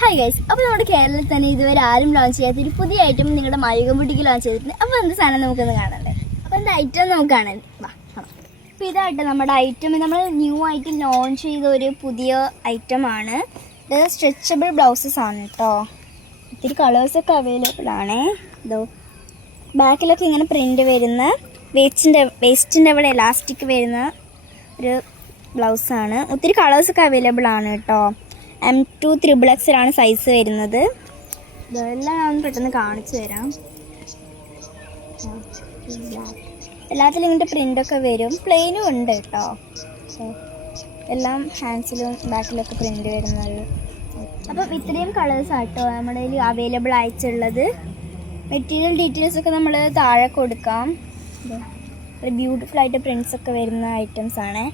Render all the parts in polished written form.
Hi guys, അപ്പോൾ നമ്മുടെ കേരളത്തിൽ തന്നെ ഇതുവരെ ആരും ലോഞ്ച് ചെയ്യാത്തൊരു പുതിയ ഐറ്റം നിങ്ങളുടെ മയൂഖം ബുട്ടിക്ക് ലോഞ്ച് ചെയ്തിട്ടുണ്ട്. അപ്പോൾ എന്ത് സാധനം നമുക്കൊന്ന് കാണണ്ടേ? അപ്പോൾ എന്താ ഐറ്റം നമുക്ക് കാണാൻ വാ. അപ്പോൾ ഇതായിട്ട് നമ്മുടെ ഐറ്റം നമ്മൾ ന്യൂ ആയിട്ട് ലോഞ്ച് ചെയ്ത ഒരു പുതിയ ഐറ്റമാണ്. ഇത് സ്ട്രെച്ചബിൾ ബ്ലൗസസ് ആണ് കേട്ടോ. ഒത്തിരി കളേഴ്സൊക്കെ അവൈലബിൾ ആണ്. ഇതോ ബാക്കിലൊക്കെ ഇങ്ങനെ പ്രിൻ്റ് വരുന്ന വേസ്റ്റിൻ്റെ അവിടെ എലാസ്റ്റിക് വരുന്ന ഒരു ബ്ലൗസാണ്. ഒത്തിരി കളേഴ്സൊക്കെ അവൈലബിൾ ആണ് കേട്ടോ. M2 XXL സൈസ് വരുന്നത്. ഇതെല്ലാം ഞാൻ പെട്ടെന്ന് കാണിച്ചു തരാം. എല്ലാത്തിലും ഇങ്ങനത്തെ പ്രിൻ്റൊക്കെ വരും. പ്ലെയിനും ഉണ്ട് കേട്ടോ. എല്ലാം ഹാൻഡ്സിലും ബാക്കിലൊക്കെ പ്രിൻ്റ് വരുന്നത്. അപ്പം ഇത്രയും കളേഴ്സ് ആട്ടോ നമ്മുടെ കയ്യിൽ അവൈലബിൾ ആയിട്ടുള്ളത്. മെറ്റീരിയൽ ഡീറ്റെയിൽസൊക്കെ നമ്മൾ താഴെ കൊടുക്കാം. ബ്യൂട്ടിഫുൾ ആയിട്ട് പ്രിൻറ്റ്സൊക്കെ വരുന്ന ഐറ്റംസാണ്.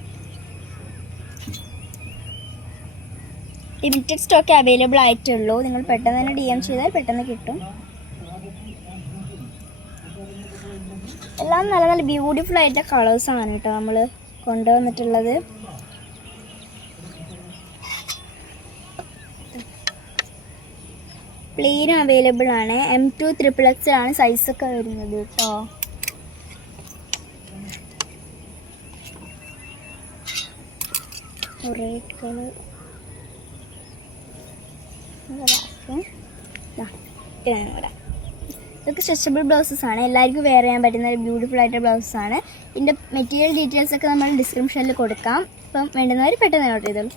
ലിമിറ്റഡ് സ്റ്റോക്ക് അവൈലബിൾ ആയിട്ടുള്ളൂ. നിങ്ങൾ പെട്ടെന്ന് തന്നെ DM ചെയ്താൽ പെട്ടെന്ന് കിട്ടും. എല്ലാം നല്ല നല്ല ബ്യൂട്ടിഫുൾ ആയിട്ട് കളേഴ്സാണ് കേട്ടോ നമ്മൾ കൊണ്ടുവന്നിട്ടുള്ളത്. പ്ലെയിനും അവൈലബിൾ ആണ്. M2 XXL സൈസൊക്കെ വരുന്നത് കേട്ടോ. റെഡ് കളർ ഇതൊക്കെ സ്ട്രെച്ചബിൾ ബ്ലൗസസ് ആണ്. എല്ലാവർക്കും വെയർ ചെയ്യാൻ പറ്റുന്ന ഒരു ബ്യൂട്ടിഫുൾ ആയിട്ടുള്ള ബ്ലൗസസ് ആണ്. ഇതിൻ്റെ മെറ്റീരിയൽ ഡീറ്റെയിൽസ് ഒക്കെ നമ്മൾ ഡിസ്ക്രിപ്ഷനിൽ കൊടുക്കാം. അപ്പം വേണ്ടുന്നവർ പെട്ടെന്ന് നോട്ട് ചെയ്തോളൂ.